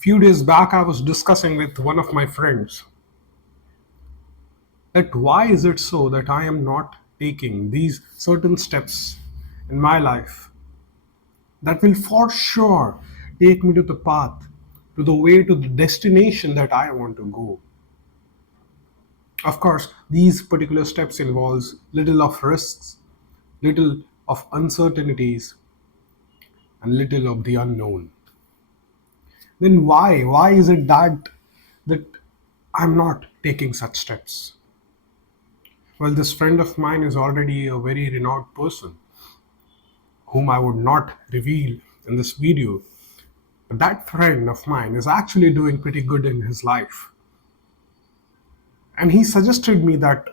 Few days back, I was discussing with one of my friends that why is it so that I am not taking these certain steps in my life that will for sure take me to the path, to the way, to the destination that I want to go. Of course, these particular steps involves little of risks, little of uncertainties, and little of the unknown. Then why is it that I'm not taking such steps? Well, this friend of mine is already a very renowned person whom I would not reveal in this video. But that friend of mine is actually doing pretty good in his life. And he suggested me that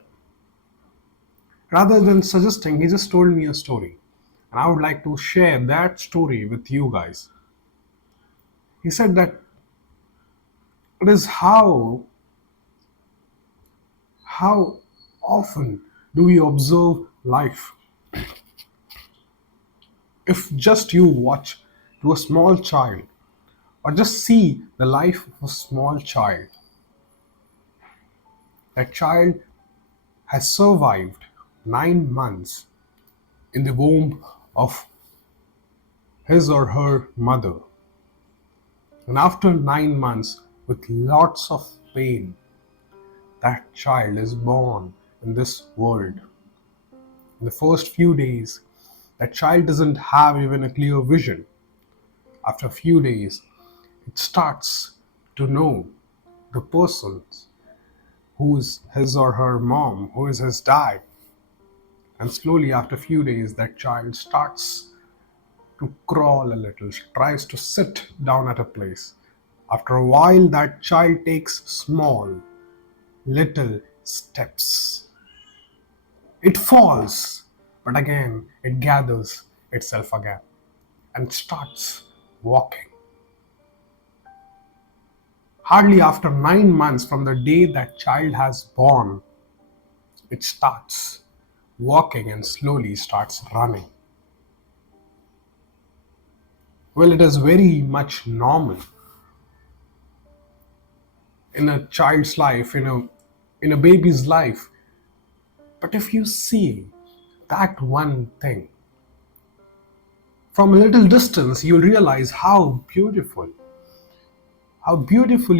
rather than suggesting, he just told me a story. And I would like to share that story with you guys. He said that it is how often do we observe life. If just you watch to a small child or just see the life of a small child, that child has survived 9 months in the womb of his or her mother. And after 9 months, with lots of pain, that child is born in this world. In the first few days, that child doesn't have even a clear vision. After a few days, it starts to know the persons who is his or her mom, who is his dad. And slowly, after a few days, that child starts to crawl a little, tries to sit down at a place. After a while, that child takes small, little steps. It falls, but again, it gathers itself again and starts walking. Hardly after 9 months from the day that child has born, it starts walking and slowly starts running. Well, it is very much normal in a child's life, in a baby's life. But if you see that one thing from a little distance, you'll realize how beautifully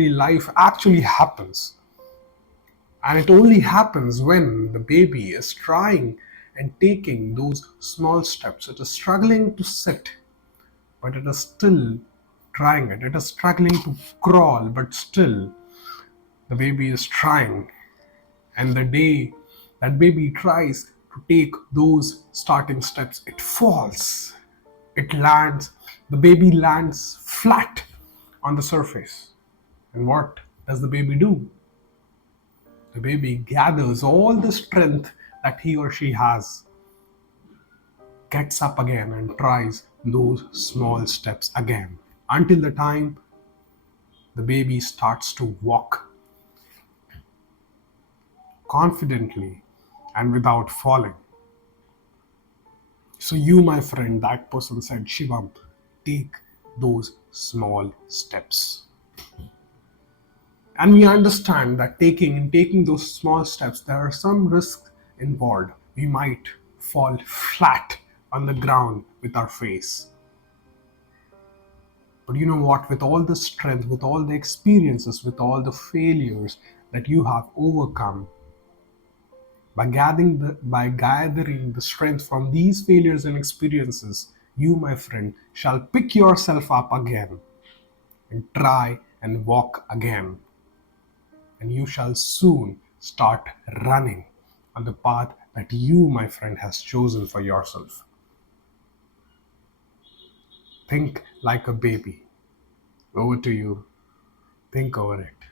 life actually happens. And it only happens when the baby is trying and taking those small steps. It is struggling to sit, but it is still trying it. It is struggling to crawl, but still the baby is trying. And the day that baby tries to take those starting steps, it falls. It lands, the baby lands flat on the surface. And what does the baby do? The baby gathers all the strength that he or she has, gets up again and tries those small steps again until the time the baby starts to walk confidently and without falling. So, you, my friend, that person said, Shivam, take those small steps. And we understand that taking those small steps, there are some risks involved. We might fall flat on the ground with our face. But you know what? With all the strength, with all the experiences, with all the failures that you have overcome, by gathering the strength from these failures and experiences, you, my friend, shall pick yourself up again and try and walk again. And you shall soon start running on the path that you, my friend, has chosen for yourself. Think like a baby. Over to you. Think over it.